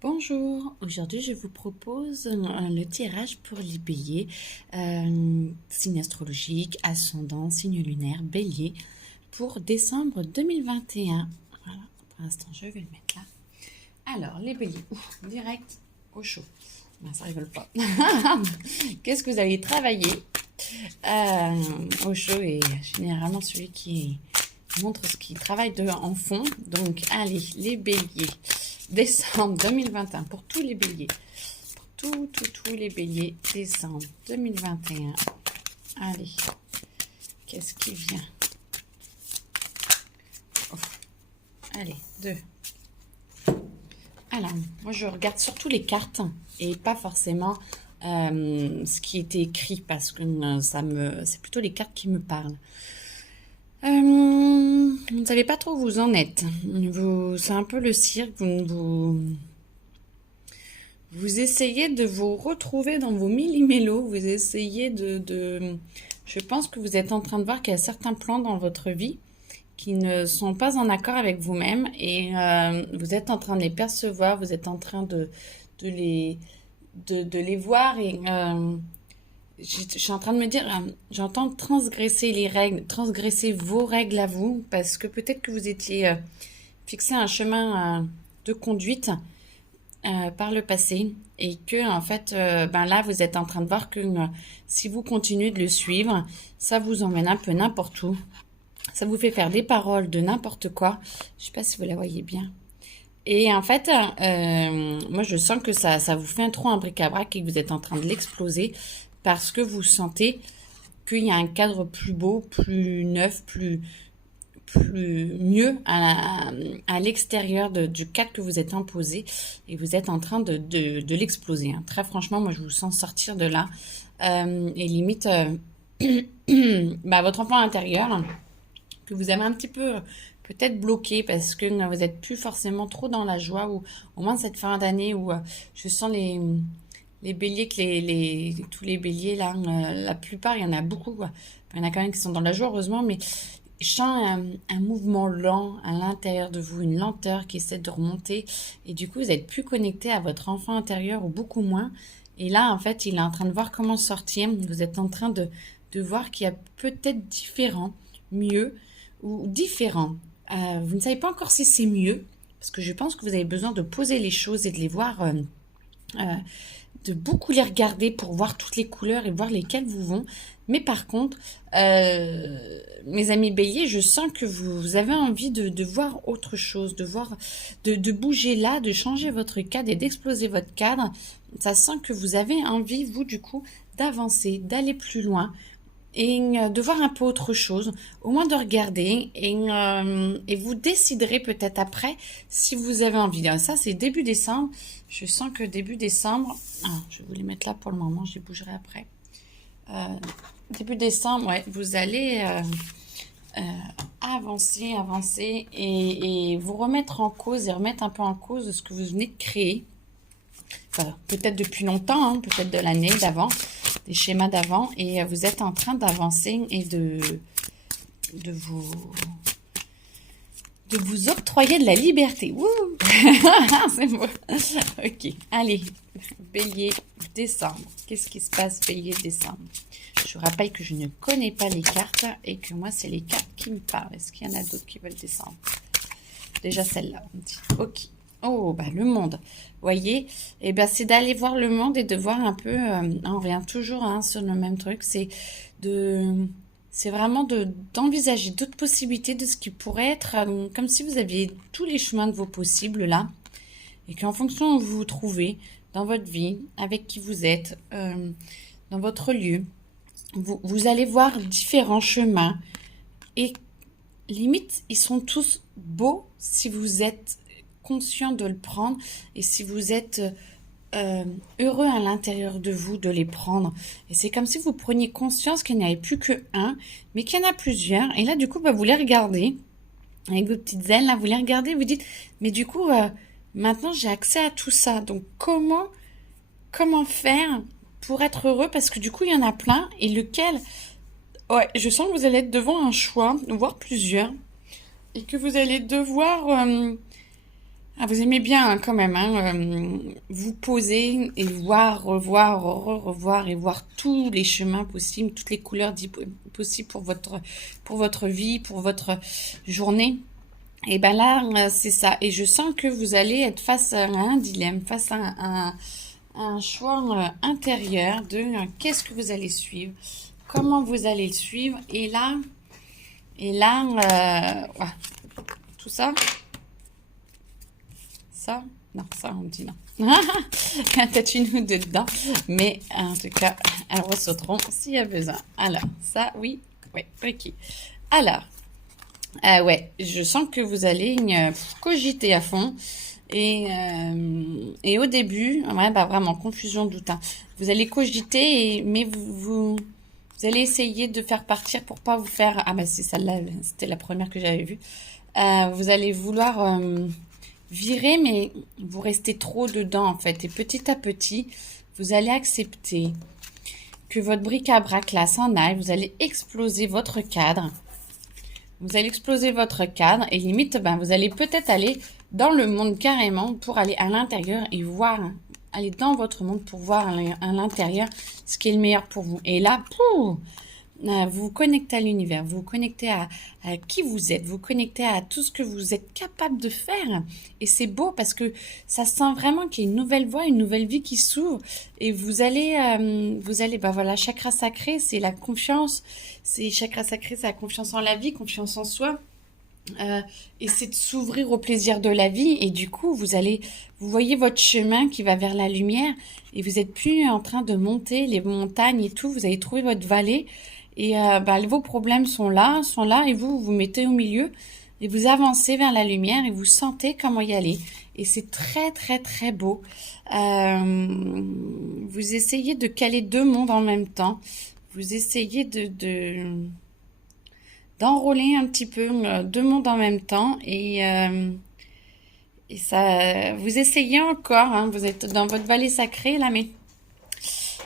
Bonjour, aujourd'hui je vous propose le tirage pour les béliers, signe astrologique, ascendant, signe lunaire, bélier, pour décembre 2021. Voilà, pour l'instant je vais le mettre là. Alors, les béliers, direct au chaud. Ben, ça rigole pas. Qu'est-ce que vous allez travailler au chaud et généralement celui qui montre ce qu'il travaille en fond. Donc, allez, les béliers. Décembre 2021 pour tous les béliers. Pour tous les béliers. Décembre 2021. Allez. Qu'est-ce qui vient? Oh. Allez, 2. Alors, moi je regarde surtout les cartes et pas forcément ce qui était écrit parce que c'est plutôt les cartes qui me parlent. Vous ne savez pas trop où vous en êtes. C'est un peu le cirque. Vous essayez de vous retrouver dans vos millimélos. Vous essayez Je pense que vous êtes en train de voir qu'il y a certains plans dans votre vie qui ne sont pas en accord avec vous-même et vous êtes en train de les percevoir. Vous êtes en train de les voir et je suis en train de me dire, j'entends transgresser les règles, transgresser vos règles à vous, parce que peut-être que vous étiez fixé un chemin de conduite par le passé, et que en fait, là, vous êtes en train de voir que si vous continuez de le suivre, ça vous emmène un peu n'importe où. Ça vous fait faire des paroles de n'importe quoi. Je sais pas si vous la voyez bien. Et en fait, moi, je sens que ça vous fait trop un bric-à-brac et que vous êtes en train de l'exploser parce que vous sentez qu'il y a un cadre plus beau, plus neuf, plus mieux à l'extérieur du cadre que vous êtes imposé et vous êtes en train de l'exploser. Hein. Très franchement, moi, je vous sens sortir de là et limite votre enfant intérieur que vous avez un petit peu peut-être bloqué parce que vous n'êtes plus forcément trop dans la joie ou au moins cette fin d'année où je sens les béliers, que tous les béliers là, la plupart, il y en a beaucoup quoi. Il y en a quand même qui sont dans la joie heureusement, mais je sens un mouvement lent à l'intérieur de vous, une lenteur qui essaie de remonter et du coup vous êtes plus connecté à votre enfant intérieur ou beaucoup moins. Et là en fait il est en train de voir comment sortir, vous êtes en train de voir qu'il y a peut-être différent, mieux ou différent. Vous ne savez pas encore si c'est mieux, parce que je pense que vous avez besoin de poser les choses et de les voir, de beaucoup les regarder pour voir toutes les couleurs et voir lesquelles vous vont. Mais par contre, mes amis béliers, je sens que vous avez envie de voir autre chose, de voir, de bouger là, de changer votre cadre et d'exploser votre cadre. Ça sent que vous avez envie, vous, du coup, d'avancer, d'aller plus loin et de voir un peu autre chose, au moins de regarder et vous déciderez peut-être après si vous avez envie. Ça, c'est début décembre. Je sens que début décembre, je vais vous les mettre là pour le moment, je les bougerai après. Début décembre, ouais, vous allez avancer et vous remettre en cause et remettre un peu en cause ce que vous venez de créer. Enfin, peut-être depuis longtemps, hein, peut-être de l'année d'avant, des schémas d'avant, et vous êtes en train d'avancer et de vous octroyer de la liberté. Wouh. C'est beau. Ok, allez, bélier, décembre. Qu'est-ce qui se passe, bélier, décembre? Je vous rappelle que je ne connais pas les cartes et que moi, c'est les cartes qui me parlent. Est-ce qu'il y en a d'autres qui veulent descendre? Déjà celle-là, on dit. Ok. Oh, le monde. Voyez, c'est d'aller voir le monde et de voir un peu, on revient toujours sur le même truc, c'est vraiment d'envisager d'autres possibilités de ce qui pourrait être, comme si vous aviez tous les chemins de vos possibles là, et qu'en fonction où vous vous trouvez dans votre vie, avec qui vous êtes, dans votre lieu, vous allez voir différents chemins, et limite, ils sont tous beaux si vous êtes conscient de le prendre et si vous êtes heureux à l'intérieur de vous de les prendre. Et c'est comme si vous preniez conscience qu'il n'y avait plus que un, mais qu'il y en a plusieurs. Et là, du coup, vous les regardez avec vos petites ailes, là, vous les regardez, vous dites, mais du coup, maintenant, j'ai accès à tout ça. Donc, comment faire pour être heureux? Parce que du coup, il y en a plein. Et lequel? Ouais, je sens que vous allez être devant un choix, voire plusieurs. Et que vous allez devoir Ah, vous aimez bien hein, quand même, hein, vous poser et voir, revoir, revoir et voir tous les chemins possibles, toutes les couleurs possibles pour votre vie, pour votre journée. Et ben là, c'est ça. Et je sens que vous allez être face à un dilemme, face à un choix intérieur de qu'est-ce que vous allez suivre, comment vous allez le suivre. Et là, ouais, tout ça. Ça, non, ça on dit non. Peut-être une ou deux dedans, mais en tout cas, elles ressauteront s'il y a besoin. Alors, ça, oui, oui, ok. Alors, ouais, je sens que vous allez cogiter à fond. Et au début, ouais, bah vraiment, confusion, doute. Hein. Vous allez cogiter, mais vous allez essayer de faire partir pour pas vous faire... Ah bah c'est celle-là, c'était la première que j'avais vue. Vous allez vouloir... virer, mais vous restez trop dedans en fait. Et petit à petit, vous allez accepter que votre bric-à-brac là s'en aille. Vous allez exploser votre cadre. Vous allez exploser votre cadre et limite, ben, vous allez peut-être aller dans le monde carrément pour aller à l'intérieur et voir, aller dans votre monde pour voir à l'intérieur ce qui est le meilleur pour vous. Et là, pouf, vous vous connectez à l'univers, vous vous connectez à qui vous êtes, vous vous connectez à tout ce que vous êtes capable de faire. Et c'est beau parce que ça sent vraiment qu'il y a une nouvelle voie, une nouvelle vie qui s'ouvre. Et vous allez, bah voilà, chakra sacré, c'est la confiance. Chakra sacré, c'est la confiance en la vie, confiance en soi. Et c'est de s'ouvrir au plaisir de la vie. Et du coup, vous voyez votre chemin qui va vers la lumière. Et vous êtes plus en train de monter les montagnes et tout. Vous avez trouvé votre vallée. Et bah, vos problèmes sont là, et vous vous mettez au milieu et vous avancez vers la lumière et vous sentez comment y aller. Et c'est très très très beau. Vous essayez de caler deux mondes en même temps. Vous essayez d'enrôler un petit peu deux mondes en même temps et ça, vous essayez encore. Hein, vous êtes dans votre vallée sacrée là, mais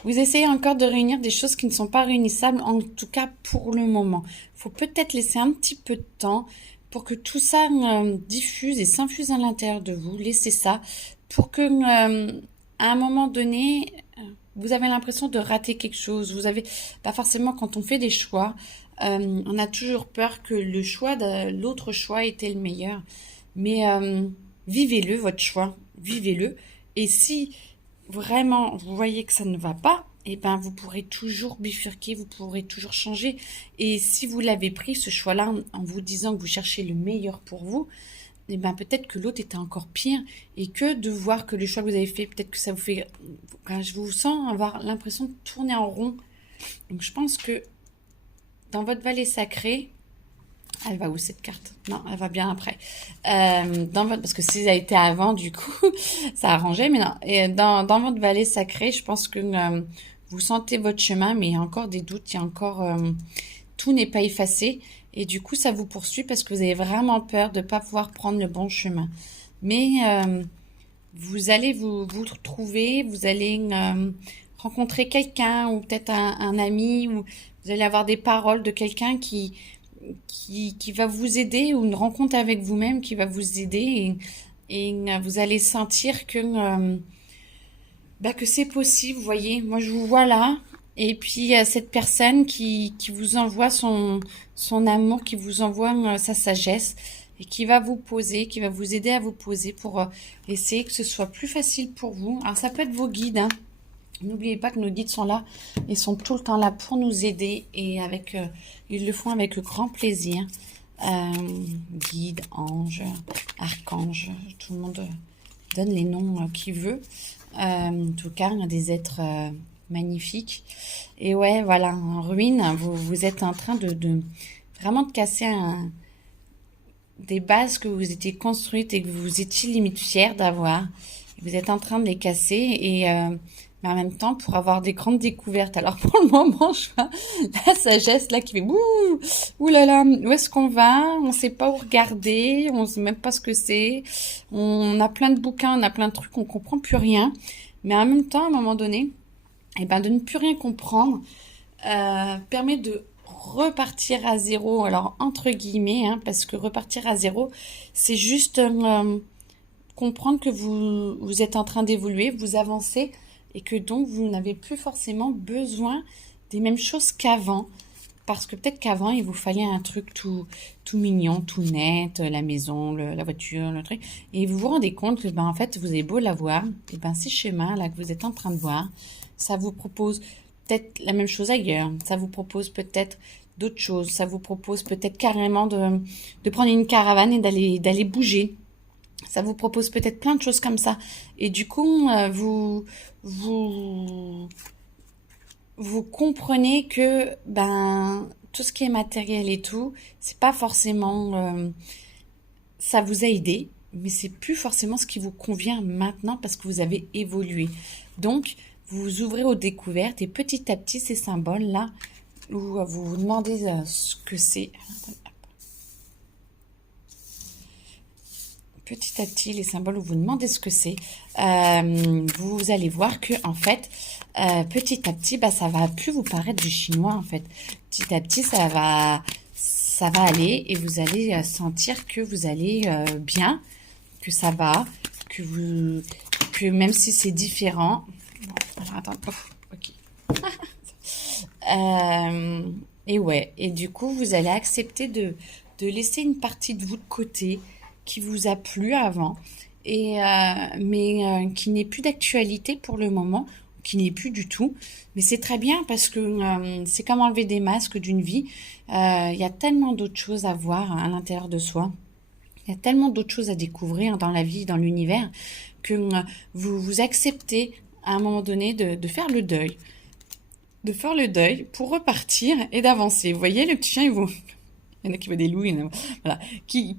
vous essayez encore de réunir des choses qui ne sont pas réunissables, en tout cas pour le moment. Il faut peut-être laisser un petit peu de temps pour que tout ça diffuse et s'infuse à l'intérieur de vous. Laissez ça pour que, à un moment donné, vous avez l'impression de rater quelque chose. Vous avez, pas forcément quand on fait des choix, on a toujours peur que le choix de l'autre choix était le meilleur. Mais vivez-le, votre choix, vivez-le. Et si vraiment vous voyez que ça ne va pas, et ben vous pourrez toujours bifurquer, vous pourrez toujours changer. Et si vous l'avez pris ce choix-là en vous disant que vous cherchez le meilleur pour vous, et ben peut-être que l'autre était encore pire et que de voir que le choix que vous avez fait, peut-être que ça vous fait, je vous sens avoir l'impression de tourner en rond. Donc je pense que dans votre vallée sacrée, elle va où cette carte? Non, elle va bien après. Parce que si ça a été avant, du coup, ça a arrangé, mais non. Et dans votre vallée sacrée, je pense que vous sentez votre chemin, mais il y a encore des doutes, il y a encore tout n'est pas effacé, et du coup, ça vous poursuit parce que vous avez vraiment peur de ne pas pouvoir prendre le bon chemin. Mais vous allez vous retrouver, vous allez rencontrer quelqu'un ou peut-être un ami, ou vous allez avoir des paroles de quelqu'un qui va vous aider, ou une rencontre avec vous-même qui va vous aider et vous allez sentir que c'est possible, vous voyez. Moi, je vous vois là, et puis il y a cette personne qui vous envoie son amour, qui vous envoie sa sagesse et qui va vous poser, qui va vous aider à vous poser pour essayer que ce soit plus facile pour vous. Alors, ça peut être vos guides, hein. N'oubliez pas que nos guides sont là et sont tout le temps là pour nous aider et ils le font avec grand plaisir. Guides, anges, archanges, tout le monde donne les noms qu'il veut. En tout cas, des êtres magnifiques. Et ouais, voilà, en ruine, vous êtes en train de vraiment de casser des bases que vous étiez construites et que vous étiez limite fiers d'avoir. Vous êtes en train de les casser mais en même temps pour avoir des grandes découvertes. Alors pour le moment, je vois la sagesse là qui fait ouh là là, où est-ce qu'on va? On sait pas où regarder, on sait même pas ce que c'est. On a plein de bouquins, on a plein de trucs, on comprend plus rien. Mais en même temps, à un moment donné, de ne plus rien comprendre permet de repartir à zéro. Alors entre guillemets, hein, parce que repartir à zéro, c'est juste comprendre que vous êtes en train d'évoluer, vous avancez et que donc vous n'avez plus forcément besoin des mêmes choses qu'avant. Parce que peut-être qu'avant, il vous fallait un truc tout mignon, tout net, la maison, la voiture, le truc. Et vous vous rendez compte que, en fait, vous avez beau l'avoir, et ces schémas-là que vous êtes en train de voir, ça vous propose peut-être la même chose ailleurs. Ça vous propose peut-être d'autres choses. Ça vous propose peut-être carrément de prendre une caravane et d'aller bouger. Ça vous propose peut-être plein de choses comme ça. Et du coup, vous comprenez que tout ce qui est matériel et tout, c'est pas forcément ça vous a aidé, mais c'est plus forcément ce qui vous convient maintenant parce que vous avez évolué. Donc, vous vous ouvrez aux découvertes et petit à petit, ces symboles là où vous vous demandez ce que c'est. Petit à petit, les symboles où vous demandez ce que c'est, vous allez voir que en fait, petit à petit, ça va plus vous paraître du chinois en fait. Petit à petit, ça va aller et vous allez sentir que vous allez bien, que ça va, que même si c'est différent. Bon, alors attends, ok. Et ouais, et du coup, vous allez accepter de laisser une partie de vous de côté qui vous a plu avant, mais qui n'est plus d'actualité pour le moment, qui n'est plus du tout. Mais c'est très bien parce que c'est comme enlever des masques d'une vie. Il y a tellement d'autres choses à voir à l'intérieur de soi. Il y a tellement d'autres choses à découvrir dans la vie, dans l'univers, que vous acceptez à un moment donné de faire le deuil. De faire le deuil pour repartir et d'avancer. Vous voyez, le petit chien, il y en a qui voient des loups, voilà, qui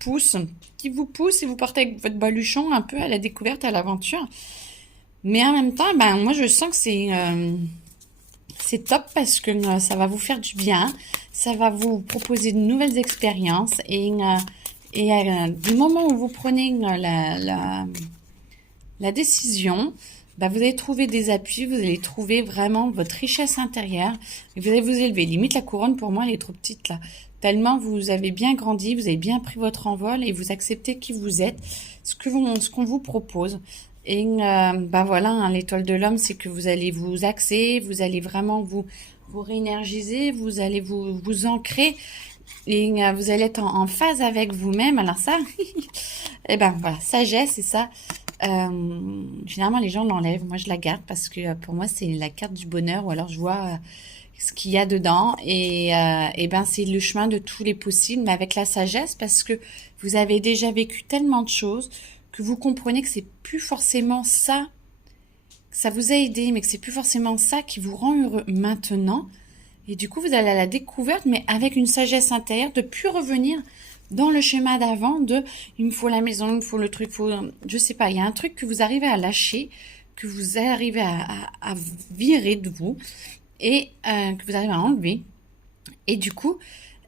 poussent, qui vous poussent et vous partez avec votre baluchon un peu à la découverte, à l'aventure. Mais en même temps, moi je sens que c'est top parce que ça va vous faire du bien, ça va vous proposer de nouvelles expériences et du moment où vous prenez la décision, vous allez trouver des appuis, vous allez trouver vraiment votre richesse intérieure et vous allez vous élever. Limite, la couronne, pour moi, elle est trop petite là. Tellement vous avez bien grandi, vous avez bien pris votre envol et vous acceptez qui vous êtes, ce qu'on vous propose. Et voilà, hein, l'étoile de l'homme, c'est que vous allez vous axer, vous allez vraiment vous réénergiser, vous allez vous ancrer et vous allez être en phase avec vous-même. Alors ça, et voilà, sagesse et ça. Généralement les gens l'enlèvent, moi je la garde parce que pour moi c'est la carte du bonheur ou alors je vois ce qu'il y a dedans et c'est le chemin de tous les possibles mais avec la sagesse parce que vous avez déjà vécu tellement de choses que vous comprenez que c'est plus forcément ça, que ça vous a aidé mais que c'est plus forcément ça qui vous rend heureux maintenant et du coup vous allez à la découverte mais avec une sagesse intérieure de plus revenir dans le schéma d'avant il me faut la maison, il me faut le truc, je sais pas, il y a un truc que vous arrivez à lâcher, que vous arrivez à virer de vous et que vous arrivez à enlever. Et du coup,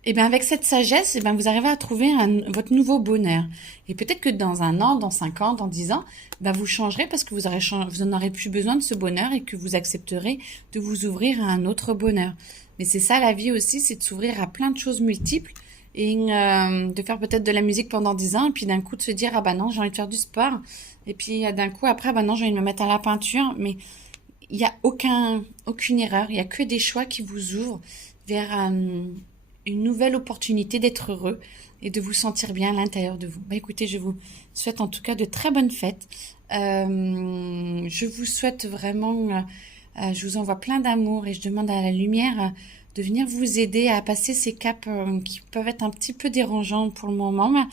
avec cette sagesse, vous arrivez à trouver votre nouveau bonheur. Et peut-être que dans 1 an, dans 5 ans, dans 10 ans, vous changerez parce que vous en aurez plus besoin de ce bonheur et que vous accepterez de vous ouvrir à un autre bonheur. Mais c'est ça la vie aussi, c'est de s'ouvrir à plein de choses multiples et de faire peut-être de la musique pendant 10 ans et puis d'un coup de se dire non, j'ai envie de faire du sport et puis d'un coup après non, j'ai envie de me mettre à la peinture, mais il y a aucune erreur, il y a que des choix qui vous ouvrent vers une nouvelle opportunité d'être heureux et de vous sentir bien à l'intérieur de vous. Écoutez, je vous souhaite en tout cas de très bonnes fêtes. Je vous souhaite vraiment, je vous envoie plein d'amour et je demande à la lumière de venir vous aider à passer ces caps qui peuvent être un petit peu dérangeants pour le moment,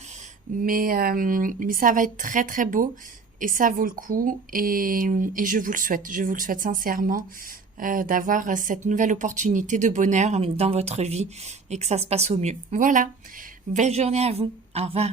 mais ça va être très très beau et ça vaut le coup et je vous le souhaite sincèrement d'avoir cette nouvelle opportunité de bonheur dans votre vie et que ça se passe au mieux. Voilà, belle journée à vous, au revoir.